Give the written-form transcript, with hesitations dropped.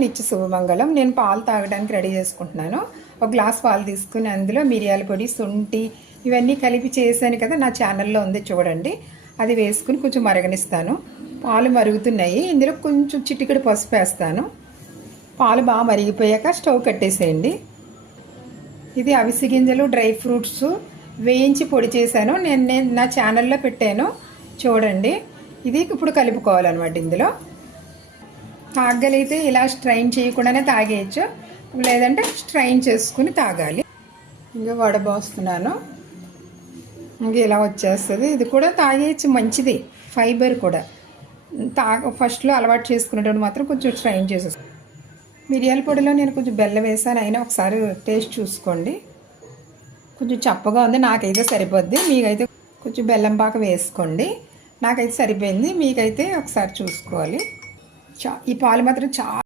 నిత్య శుభమంగళం. నేను పాలు తాగడానికి రెడీ చేసుకుంటున్నాను. ఒక గ్లాస్ పాలు తీసుకుని అందులో మిరియాల పొడి, శుంఠి ఇవన్నీ కలిపి చేశాను కదా, నా ఛానల్లో ఉంది చూడండి. అది వేసుకుని కొంచెం మరగనిస్తాను. పాలు మరుగుతున్నాయి. ఇందులో కొంచెం చిటికెడు పసుపు వేస్తాను. పాలు బాగా మరిగిపోయాక స్టవ్ కట్టేసేయండి. ఇది అవిసె గింజలు, డ్రై ఫ్రూట్స్ వేయించి పొడి చేశాను. నేను నా ఛానల్లో పెట్టాను చూడండి. ఇది ఇప్పుడు కలుపుకోవాలన్నమాట. ఇందులో తాగలిగితే ఇలా స్ట్రైన్ చేయకుండానే తాగేయచ్చు, లేదంటే స్ట్రైన్ చేసుకుని తాగాలి. ఇంకా వడబోస్తున్నాను. ఇంక ఇలా వచ్చేస్తుంది. ఇది కూడా తాగేయచ్చు, మంచిది, ఫైబర్ కూడా. ఫస్ట్లో అలవాటు చేసుకునేటప్పుడు మాత్రం కొంచెం స్ట్రైన్ చేసేస్తాను. మిరియాల పొడిలో నేను కొంచెం బెల్లం వేసాను, అయినా ఒకసారి టేస్ట్ చూసుకోండి. కొంచెం చప్పగా ఉంది, నాకైతే సరిపోద్ది. మీకైతే కొంచెం బెల్లం పాక వేసుకోండి. నాకైతే సరిపోయింది, మీకైతే ఒకసారి చూసుకోవాలి. ఈ పాలు మాత్రం చాలా